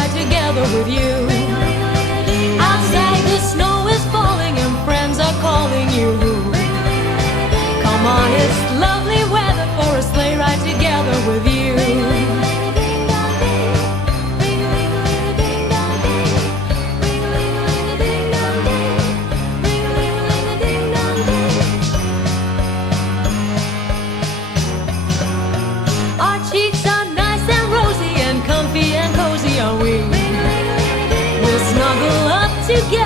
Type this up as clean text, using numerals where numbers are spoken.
ride together with you. Outside the snow is falling and friends are calling you. Come on, it's lovely weather for a sleigh ride together with you. Our cheeks are nice and rosy and comfy and cozy are we. We'll snuggle up together